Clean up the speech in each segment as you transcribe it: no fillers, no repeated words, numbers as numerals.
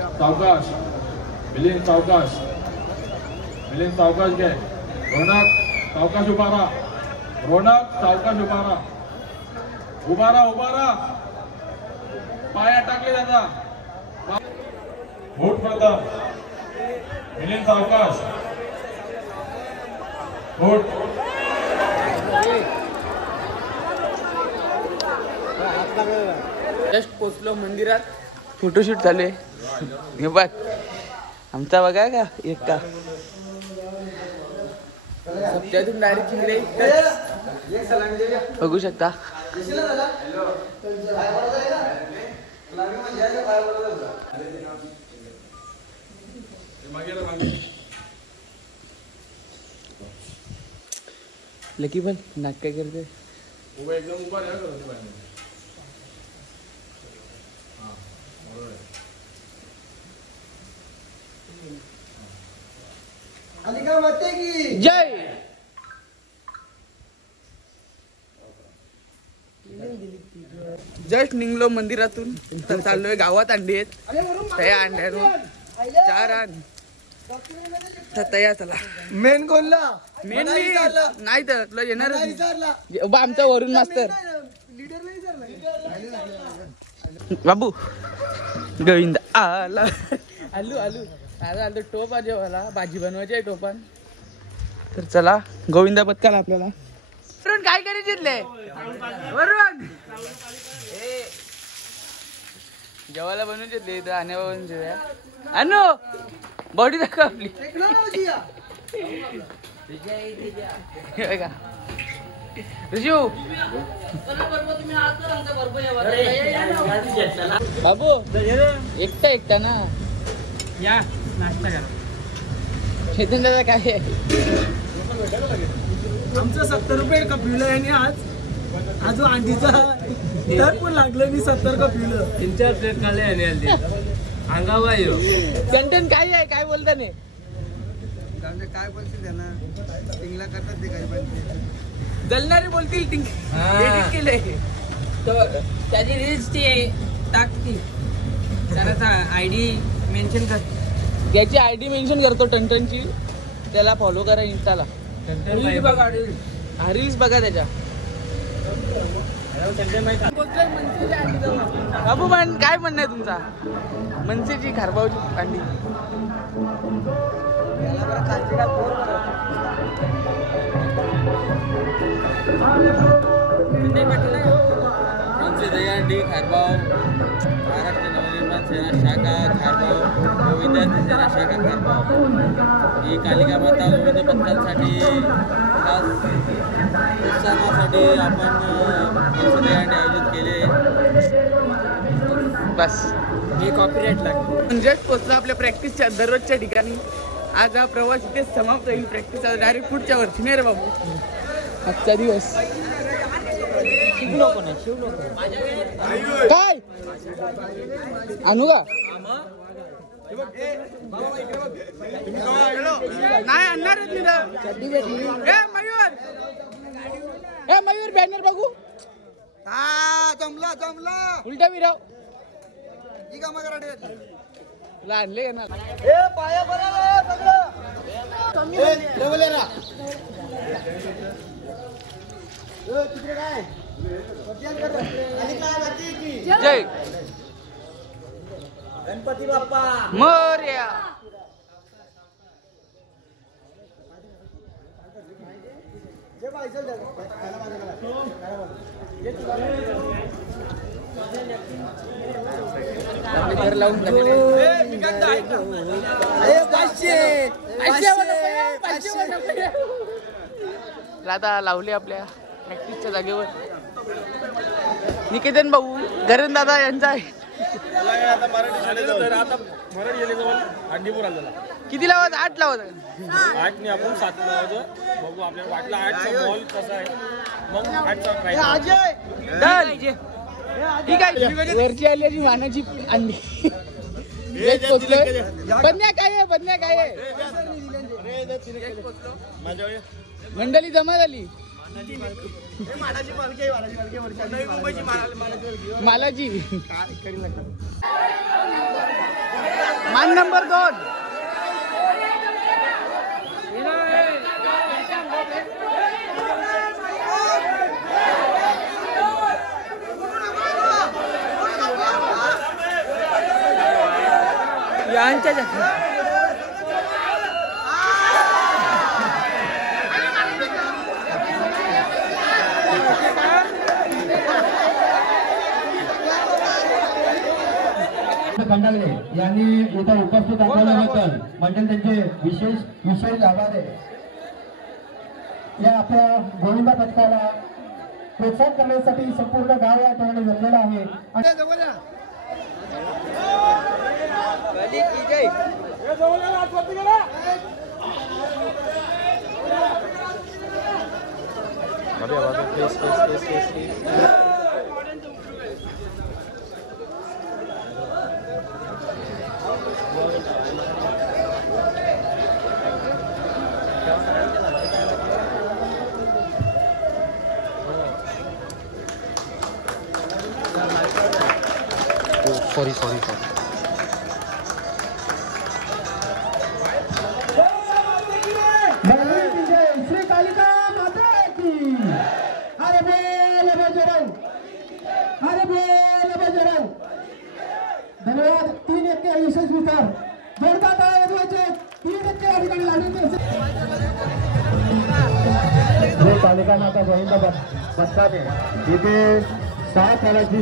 सावकाश मिलिंद सावकाश घे रोनक सावकाश उभा राहा रोनक सावकाश उभा राहा पाय टाकले त्याचा बोट प्रथम मिलिंद सावकाश बोट जस्ट पोचलो मंदिरात फोटोशूट चालू आहे हे बघ आमचा बघा का एक का सप्त्यातून डायरेक्ट चिंगडे बघू शकता लकी पण नाक काय करते एकदम उभा राहा कालिका माते की जय जस्ट निघलो मंदिरातून तर चाललोय गावात अंडी आहेत त्या अंड्यानं 4 आण तया चला मेन कोणला मेन नाही तर तुला येणार आमचा वरुण मास्तर बाबू गोविंद आला आलू आता टोप आहे जेवायला भाजी बनवायची आहे टोपान तर चला गोविंदा पत्काला आपल्याला वरुण काय करायचे वरुण जेवायला बनवायचे इथं आणण्यावरून जेव्हा आणू बॉडी दाखव आपली ऋषू बाबू एकटा ना या नाश्ता करा चेतन दादा काय आहे आमचं 70 रुपये का पिलं आहे आज अजून अंडीचा तर पण लागलं मी 70 का पिलं 3-4 प्लेट खाल्ले अंगावा येऊ कंटन काय आहे काय बोलता नाही काय बोलतील त्यांना टिंगला करतात ते काही पण जलणारे बोलतील एडिट केले त्याची रील्स ती टाकती त्याचा आयडी मेन्शन कर याची आयडी मेन्शन करतो टनटनची त्याला फॉलो करा इंस्टाला रील्स बघा त्याच्या बाबू पण काय म्हणणं आहे तुमचा मनसेची खारबावची अंडी दहीहंडी खारबाव महाराष्ट्र नवनिर्माण सेना शाखा खारबाव गोविंदा सेना शाखा खारबाव ही कालिका माता गोविंद पथकांसाठी खास प्रोत्साहनासाठी आपण दहीहंडी आयोजित केले बस हे कॉपीराईट लागते म्हणजे पोचलो आपल्या प्रॅक्टिसच्या दररोजच्या ठिकाणी आज हा प्रवास इथेच समाप्त होईल प्रॅक्टिस डायरेक्ट पुढच्या वर्षी नाही रे बाबू आजचा दिवस काय आणू का नाही आणणार मयूर बॅनर बघू हा जमला उलटा विराव ही का मग तुला आणले का ना ए पाया बरोबर सगळं कमी लेवलेला तिकडे काय जय गणपती बाप्पा मोरया घर लावून आता लावले आपल्या प्रॅक्टिसच्या जागेवर निकेतन भाऊ गरन दादा यांचा आहे किती लावत 8 लावत 8 नाही आपण 7 लावायचं बघू आपल्याला वाटलं 8चा बॉल कसा आहे मग 8चा ट्राय ठीक आहे वरची आल्याची मानाची अंडी बंद्या काय आहे मंडळी जमा झाली मालाची मान नंबर 2. यांच्या खंडागळे यांनी इथं उपस्थित दाखवल्याबद्दल मंडळ त्यांचे विशेष आभार आहे. या आपल्या गोविंदा पथकाला प्रोत्साहन करण्यासाठी संपूर्ण गाव या ठिकाणी जमलेला आहे. सॉरी श्री कालिका माता की अरे बोल बजरंग, अरे बोल बजरंग. धन्यवाद. 3 यशस्वी कर जोरदार टाळ्या वाजवायचे. 3 या ठिकाणी लागले. श्री कालिका माता गोविंदा पथकाने इथे 6 खेळाची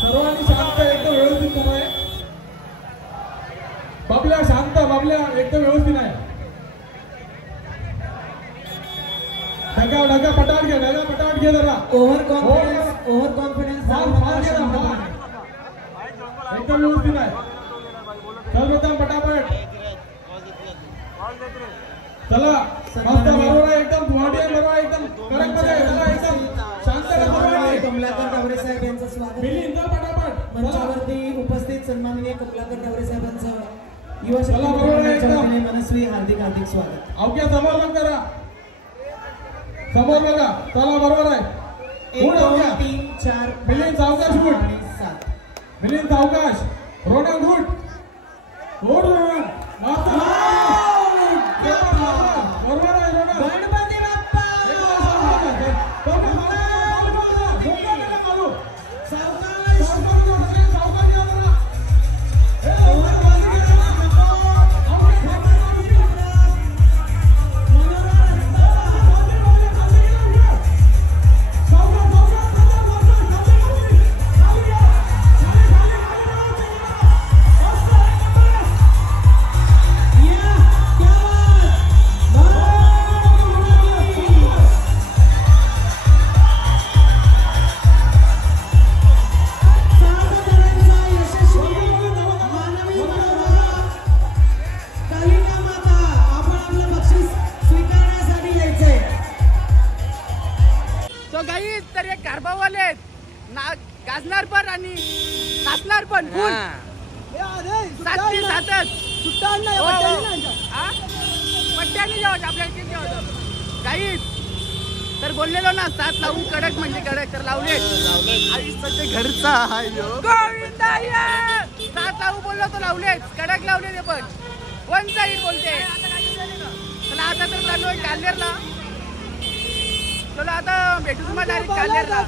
सर्वांनी शांत एकदम व्यवस्थित आहे. बाबल्या शांत, बाबल्या एकदम व्यवस्थित आहे. ढगा पटाट घे जरा. ओव्हर कॉन्फिडन्स एकदम व्यवस्थित आहे. सर्वप्रथम पटापट चला. मस्त बरोबर आहे. एकदम गुवाहाटी आहे. बरोबर एकदम करेक्ट मध्ये आहे. चला एकदम शांत कमलाकर डावरे साहेब यांचं स्वागत. पटापट मंचावरती उपस्थित सन्माननीय कमलाकर डावरे साहेबांचं युवा शक्ती मनस्वी हार्दिक स्वागत. अवघ्या समोर बघ करा. समोर बघा. चला बरोबर आहे. 1 2 3 4 मिलिंद सावकाश गुड. 7 मिलिंद सावकाश. रोडन गुड. रोडन मस्त. बरोबर आहे रोडन. गणपती बाप्पा गाजणार पण आणि नाचणार पण फुल. 7 ते 7 सुट्टा पट्ट्याने जेवायचं आपल्याला किती जेवायचं गाईच. तर बोललेलो ना 7 लावून कडक म्हणजे कडक. तर लावले आयुष्याचे घरचा गोविंदा 7 लावू बोललो तर लावलेच. कडक लावले ते पण वन साईड बोलते. चला आता तर चालू आहे काल्हेरला. चला आता भेटू तुम्हाला डायरेक्ट काल्हेरला.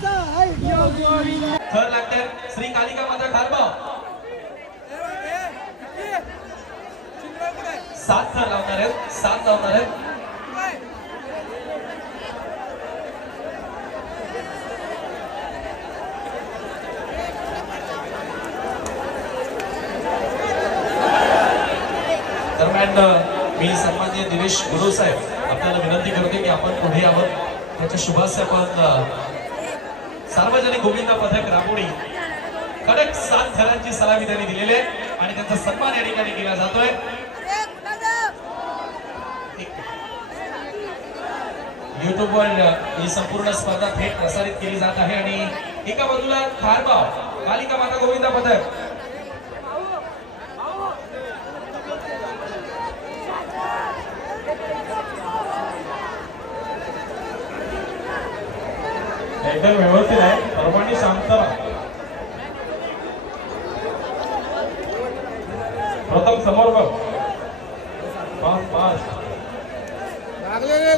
थर लागते श्री कालिका माता ठारबाव 7 थर लावणार आहेत. 7 लावणार आहेत. दरम्यान मी सन्माननीय दिनेश गुरु साहेब आपल्याला विनंती करते की आपण पुढे यावं. त्याच्या शुभास्य आपण सार्वजनिक गोविंदा पथक राबवणी कडक 7 थरांची सलामी त्यांनी दिलेली आहे आणि त्यांचा सन्मान या ठिकाणी केला जातोय. युट्यूबवर ही संपूर्ण स्पर्धा थेट प्रसारित केली जात आहे आणि एका बाजूला खारबाव कालिका माता गोविंदा पथक एकदम व्यवस्थित आहे. सर्वांनी शांत राहा. प्रथम समोर बघ. फास्ट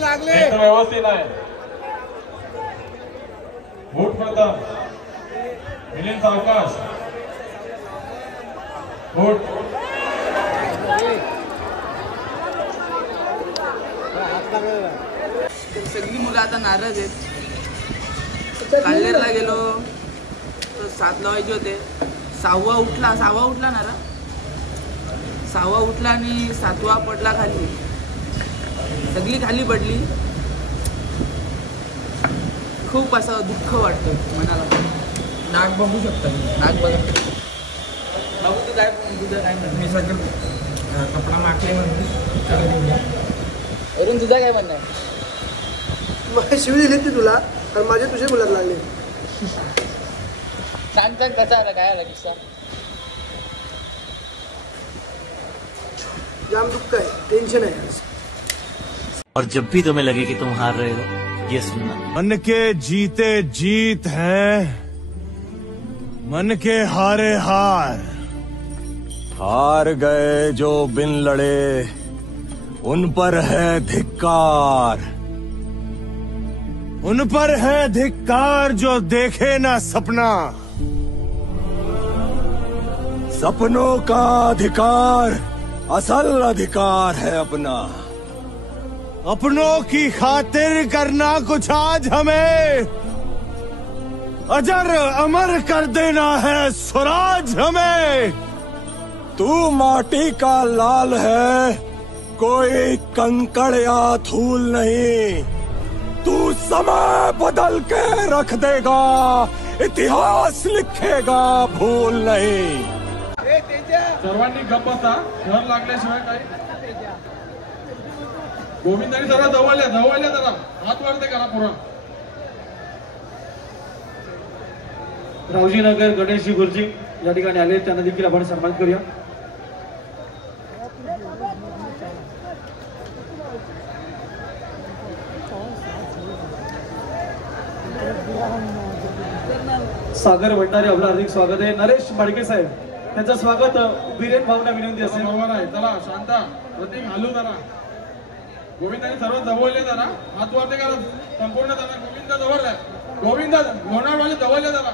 लागले एकदम व्यवस्थित आहे. बूट प्रथम मिलिंद सावकाश. बूट सगळी मुलं आता नाराज आहेत. काल्हेरला गेलो तर 7 लावायचे होते. 6वा उठला ना रा. 6वा उठला आणि 7वा पडला खाली. सगळी खाली पडली. खूप असं दुःख वाटतं मनाला. नाक बघू शकता. नाक बघा बाबू. तुझं काय मी सगळं कपडा मागले म्हणजे अरुण तुझा काय म्हणणं आहे? शिव दिली ती तुला आणि माझे तुझे मुलात लागले. सांग कसा आला, काय आला किस्सा? जाम दुःख आहे, टेन्शन आहे. और जब भी तुम्हें लगे कि तुम हार रहे हो, ये सुनना, मन के जीते जीत है, मन के हारे हार. हार गए जो बिन लड़े, उन पर है धिक्कार. उन पर है धिक्कार जो देखे ना सपना. सपनों का अधिकार असल अधिकार है अपना. अपनों की खातिर करना कुछ आज हमें, अजर अमर कर देना है स्वराज हमें. तू माटी का लाल है, कोई कंकड़ या धूल नहीं. तू समय बदल के रख देगा, इतिहास लिखेगा भूल नहीं. सर्वांनी गप्प बसा. घर लागल्याशिवाय काय. गोविंदानी जरा जवळल्या जरा हात वरते करा पुरा. रावजीनगर गणेशजी गुरुजी या ठिकाणी आले, त्यांना देखील आपण सन्मान करूया. सागर भंडारे आपलं हार्दिक स्वागत आहे. नरेश माडके साहेब त्यांचं स्वागत वीरेन भावना विनंती असेल. बरोबर आहे. चला शांता प्रतीक हालू जरा. गोविंदाने सर्व जवळले जरा हात वरते करा संपूर्ण जरा. गोविंदा जवळ आहे. गोविंदा लोणावळ्याला जवळले जरा.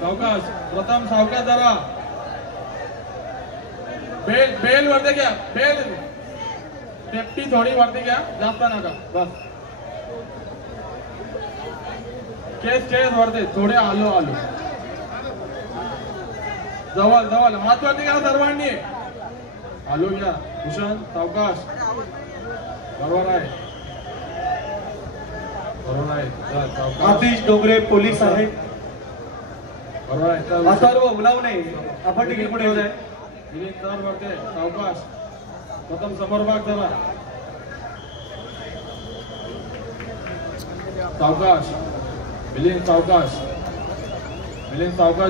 सावकाश प्रथम सावकाश जरा. बेल वरती घ्या. बेल सेफ्टी थोडी वरती घ्या, जास्त नका. बस केस वरती थोडे आलो जवळ हात वरती करा सर्वांनी. आलो घ्या. भूषण सावकाश. बरोबर आहे. आतिश डोंगरे पोलीस आहेत. बरोबर आहे. अथर्व उलाव नाही. आपण देखील पुढे येत आहे. मिलिंद सर वरते सावकाश. प्रथम समोर भाग जरा. सावकाश. मिलिंद सावकाश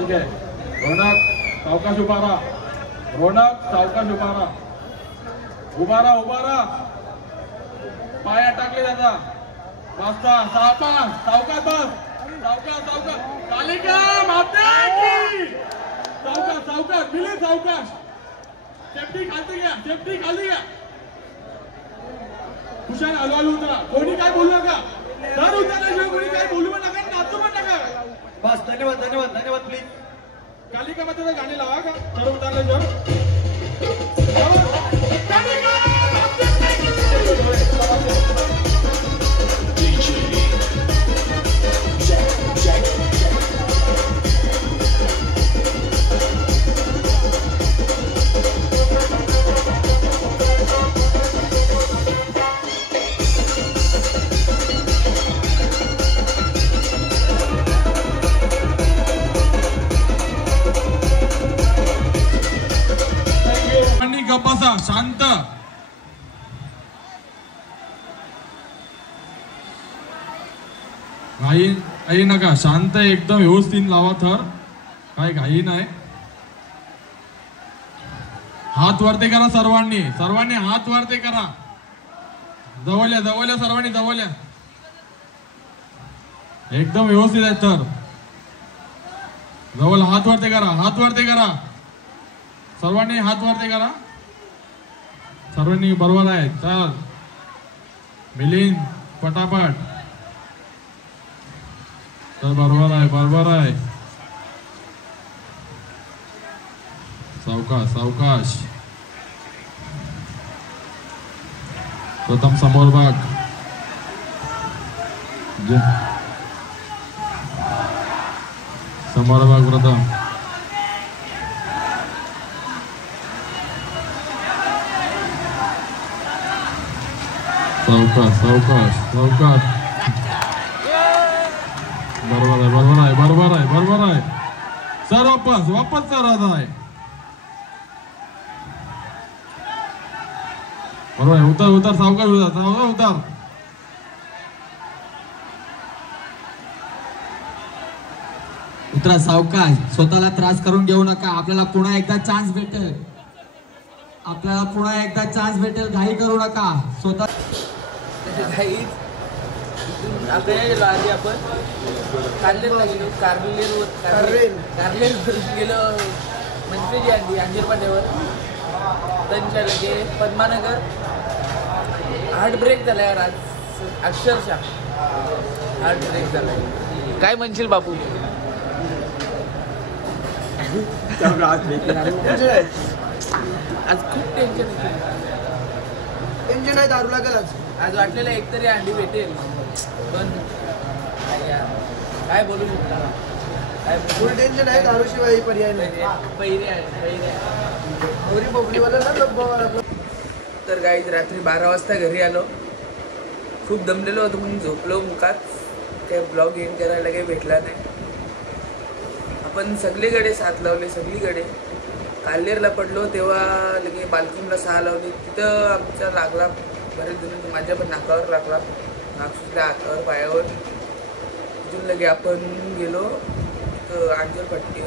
घ्या. रोनक सावकाश उभा राहा. उभारा. पाया टाकले त्याचा. वाजता सावकाश बस. कालिका माता की. सावकाश मिलिंद सावकाश. सेफ्टी खाली घ्या. हुशार हलू उतरा. कोणी काय बोलू नका. दर उतरल्याशिवाय कोणी काय बोलू पण नका, नाचू पण नका. बस. धन्यवाद प्लीज. कालिका मातेचं गाणी लावा का चढ उतरल्याशिवाय. गप्प बसा. शांत. घाई नका, शांत एकदम व्यवस्थित लावा थर, काय घाई नाही. हात वरती करा सर्वांनी, सर्वांनी हात वरती करा. जवळल्या जवळल्या सर्वांनी जवळल्या, एकदम व्यवस्थित आहे थर. जवळ हात वरती करा, हात वरती करा सर्वांनी, हात वरती करा सर्वांनी. बरोबर आहे. चल मिलिंद पटापट. तर बरोबर आहे, बरोबर आहे. सावकाश सावकाश. प्रथम समोर बघ. समोर बघ प्रथम. सावकाश सावकाश सावकाश. बरोबर आहे, बरोबर आहे, बरोबर आहे, बरोबर आहे. सर वापस वापस सर आहे. बरोबर आहे. उतर उतर सावकाश, उतर सावकाश उतर. उतरा सावकाश, स्वतःला त्रास करून घेऊ नका. आपल्याला पुन्हा एकदा चान्स भेटेल, आपल्याला पुन्हा एकदा चान्स भेटेल. घाई करू नका. स्वतः आपल्या आधी आपण कारलेरला गेलो. कारलेर गेलो मंत्रीजी अंडी अंजीर पाट्यावर. त्यांच्या लगे पद्मानगर हार्ट ब्रेक झाला यार आज, अक्षरशः हार्ट ब्रेक झालाय. काय म्हणशील बापू? आज खूप टेन्शन आहे. दारू लागेल आज वाटलेलं एकतरी अंडी भेटेल, पण काय बोलू शकता. फुल टेन्शन आहे. दारूशिवाय पर्याय नाही. पहिरे आहे. तर काही रात्री 12 वाजता घरी आलो. खूप दमलेलो होतो म्हणून झोपलो मुकात. काय ब्लॉग एंड करायला काही भेटला नाही. आपण सगळीकडे साथ लावले, सगळीकडे. काल्हेरला पडलो तेव्हा लगे बाल्कनीला 6 लावली. तिथं आमचा लागला बरेच जण. माझ्या पण नाकावर लागला, नाक सुटल्या, हातावर, पायावर. तिथून लगे आपण गेलो अंजर पट्टी